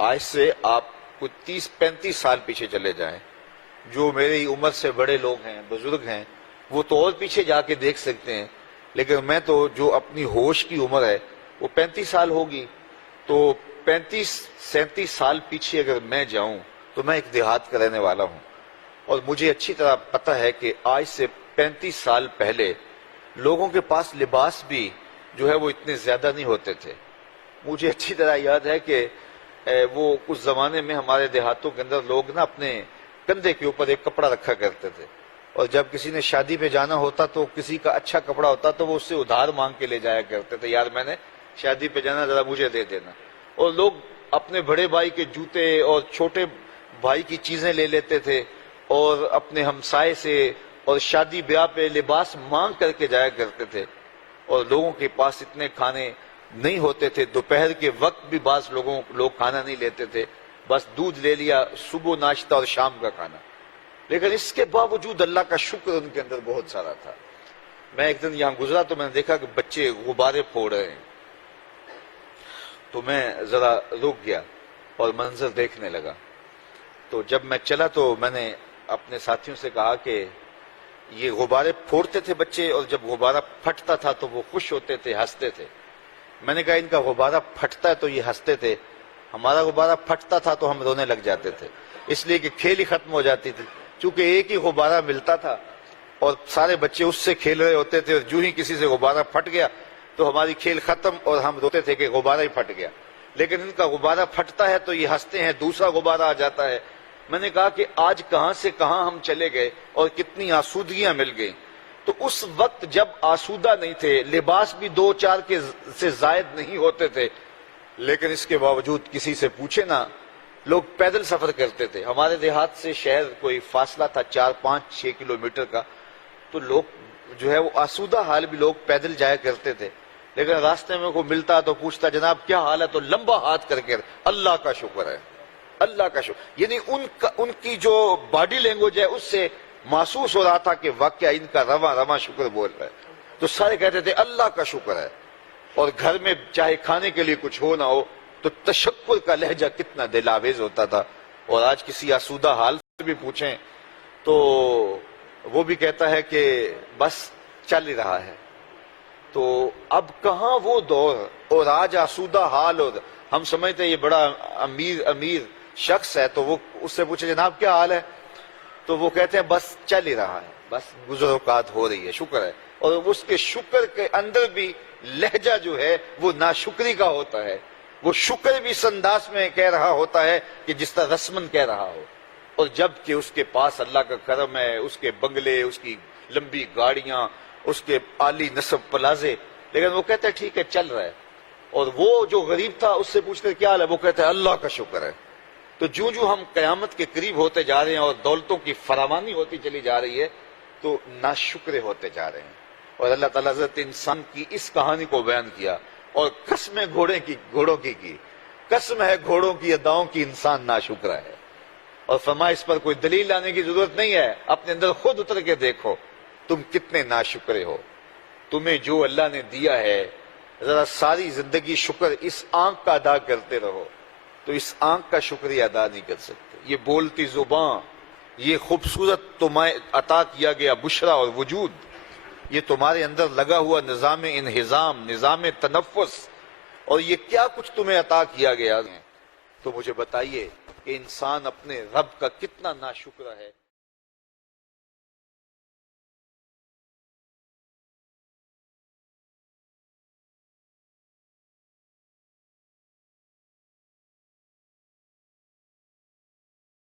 آج سے آپ کچھ 30-35 سال پیچھے چلے جائیں، جو میری عمر سے بڑے لوگ ہیں، بزرگ ہیں، وہ تو اور پیچھے جا کے دیکھ سکتے ہیں، لیکن میں تو جو اپنی ہوش کی عمر ہے وہ 35 سال ہوگی، تو 35-37 سال پیچھے اگر میں جاؤں تو میں ایک دیہات کا رہنے والا ہوں، اور مجھے اچھی طرح پتہ ہے کہ آج سے 35 سال پہلے لوگوں کے پاس لباس بھی جو ہے وہ اتنے زیادہ نہیں ہوتے تھے۔ مجھے اچھی طرح یاد ہے کہ وہ اس زمانے میں ہمارے دیہاتوں کے اندر لوگ نا اپنے کندھے کے اوپر ایک کپڑا رکھا کرتے تھے، اور جب کسی نے شادی پہ جانا ہوتا تو کسی کا اچھا کپڑا ہوتا تو وہ اس سے ادھار مانگ کے لے جایا کرتے تھے، یار میں نے شادی پہ جانا، ذرا مجھے دے دینا۔ اور لوگ اپنے بڑے بھائی کے جوتے اور چھوٹے بھائی کی چیزیں لے لیتے تھے، اور اپنے ہمسائے سے اور شادی بیاہ پہ لباس مانگ کر کے جایا کرتے تھے۔ اور لوگوں کے پاس اتنے کھانے نہیں ہوتے تھے، دوپہر کے وقت بھی بعض لوگ کھانا نہیں لیتے تھے، بس دودھ لے لیا، صبح ناشتہ اور شام کا کھانا۔ لیکن اس کے باوجود اللہ کا شکر ان کے اندر بہت سارا تھا۔ میں ایک دن یہاں گزرا تو میں نے دیکھا کہ بچے غبارے پھوڑ رہے ہیں، تو میں ذرا رک گیا اور منظر دیکھنے لگا۔ تو جب میں چلا تو میں نے اپنے ساتھیوں سے کہا کہ یہ غبارے پھوڑتے تھے بچے، اور جب غبارہ پھٹتا تھا تو وہ خوش ہوتے تھے، ہنستے تھے۔ میں نے کہا ان کا غبارہ پھٹتا ہے تو یہ ہنستے تھے، ہمارا غبارہ پھٹتا تھا تو ہم رونے لگ جاتے تھے، اس لیے کہ کھیل ہی ختم ہو جاتی تھی، چونکہ ایک ہی غبارہ ملتا تھا اور سارے بچے اس سے کھیل رہے ہوتے تھے، اور جو ہی کسی سے غبارہ پھٹ گیا تو ہماری کھیل ختم، اور ہم روتے تھے کہ غبارہ ہی پھٹ گیا۔ لیکن ان کا غبارہ پھٹتا ہے تو یہ ہنستے ہیں، دوسرا غبارہ آ جاتا ہے۔ میں نے کہا کہ آج کہاں سے کہاں ہم چلے گئے اور کتنی آسودگیاں مل گئیں۔ تو اس وقت جب آسودہ نہیں تھے، لباس بھی 2-4 کے سے زائد نہیں ہوتے تھے، لیکن اس کے باوجود کسی سے پوچھے نا، لوگ پیدل سفر کرتے تھے۔ ہمارے دیہات سے شہر کوئی فاصلہ تھا 4-5-6 کلومیٹر کا، تو لوگ جو ہے وہ آسودہ حال بھی لوگ پیدل جایا کرتے تھے، لیکن راستے میں کوئی ملتا تو پوچھتا جناب کیا حال ہے، تو لمبا ہاتھ کر کے اللہ کا شکر ہے، اللہ کا شکر، یعنی ان کی جو باڈی لینگویج ہے اس سے محسوس ہو رہا تھا کہ واقعہ ان کا رواں رواں شکر بول رہا ہے۔ تو سارے کہتے تھے اللہ کا شکر ہے، اور گھر میں چاہے کھانے کے لیے کچھ ہو نہ ہو تو تشکر کا لہجہ کتنا دل آویز ہوتا تھا۔ اور آج کسی آسودہ حال سے بھی پوچھیں تو وہ بھی کہتا ہے کہ بس چل ہی رہا ہے۔ تو اب کہاں وہ دور، اور آج آسودہ حال، اور ہم سمجھتے ہیں یہ بڑا امیر شخص ہے، تو وہ اس سے پوچھے جناب کیا حال ہے، تو وہ کہتے ہیں بس چل ہی رہا ہے، بس گزر اوقات ہو رہی ہے، شکر ہے۔ اور اس کے شکر کے اندر بھی لہجہ جو ہے وہ ناشکری کا ہوتا ہے، وہ شکر بھی اس انداز میں کہہ رہا ہوتا ہے کہ جس طرح رسمن کہہ رہا ہو، اور جب کہ اس کے پاس اللہ کا کرم ہے، اس کے بنگلے، اس کی لمبی گاڑیاں، اس کے عالی نصب پلازے، لیکن وہ کہتے ہیں ٹھیک ہے چل رہا ہے۔ اور وہ جو غریب تھا اس سے پوچھتے کیا حال ہے، وہ کہتے ہیں اللہ کا شکر ہے۔ تو جو ہم قیامت کے قریب ہوتے جا رہے ہیں اور دولتوں کی فراوانی ہوتی چلی جا رہی ہے تو ناشکرے ہوتے جا رہے ہیں۔ اور اللہ تعالیٰ حضرت انسان کی اس کہانی کو بیان کیا، اور قسم ہے گھوڑوں کی قسم ہے گھوڑوں کی اداؤں کی، انسان ناشکرا ہے۔ اور فرمایا اس پر کوئی دلیل لانے کی ضرورت نہیں ہے، اپنے اندر خود اتر کے دیکھو تم کتنے ناشکرے ہو۔ تمہیں جو اللہ نے دیا ہے ذرا ساری زندگی شکر اس آنکھ کا ادا کرتے رہو، تو اس آنکھ کا شکریہ ادا نہیں کر سکتے۔ یہ بولتی زبان، یہ خوبصورت تمہیں عطا کیا گیا بشرا اور وجود، یہ تمہارے اندر لگا ہوا نظام انہضام، نظام تنفس، اور یہ کیا کچھ تمہیں عطا کیا گیا، تو مجھے بتائیے کہ انسان اپنے رب کا کتنا ناشکرا ہے۔